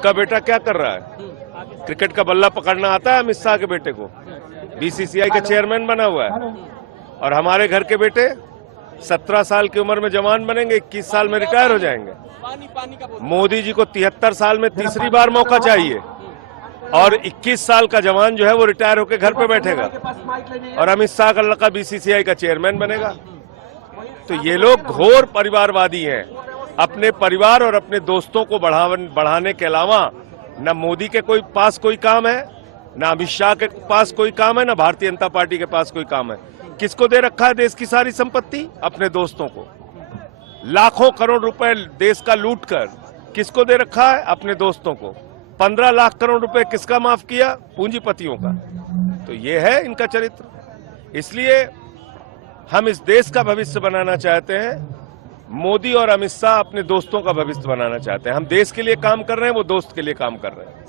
का बेटा क्या कर रहा है? क्रिकेट का बल्ला पकड़ना आता है अमित शाह के बेटे को? बीसीसीआई का चेयरमैन बना हुआ है। और हमारे घर के बेटे 17 साल की उम्र में जवान बनेंगे, 21 साल में रिटायर हो जाएंगे। मोदी जी को 73 साल में तीसरी बार मौका चाहिए और 21 साल का जवान जो है वो रिटायर होकर घर पे बैठेगा और अमित शाह का लड़का बीसीसीआई का चेयरमैन बनेगा। तो ये लोग घोर परिवारवादी हैं। अपने परिवार और अपने दोस्तों को बढ़ाने के अलावा न मोदी के पास कोई काम है, न अमित शाह के पास कोई काम है, न भारतीय जनता पार्टी के पास कोई काम है। किसको दे रखा है देश की सारी संपत्ति? अपने दोस्तों को। लाखों करोड़ रुपए देश का लूट कर किसको दे रखा है? अपने दोस्तों को। 15 लाख करोड़ रुपए किसका माफ किया? पूंजीपतियों का। तो ये है इनका चरित्र। इसलिए हम इस देश का भविष्य बनाना चाहते हैं। मोदी और अमित शाह अपने दोस्तों का भविष्य बनाना चाहते हैं। हम देश के लिए काम कर रहे हैं, वो दोस्त के लिए काम कर रहे हैं।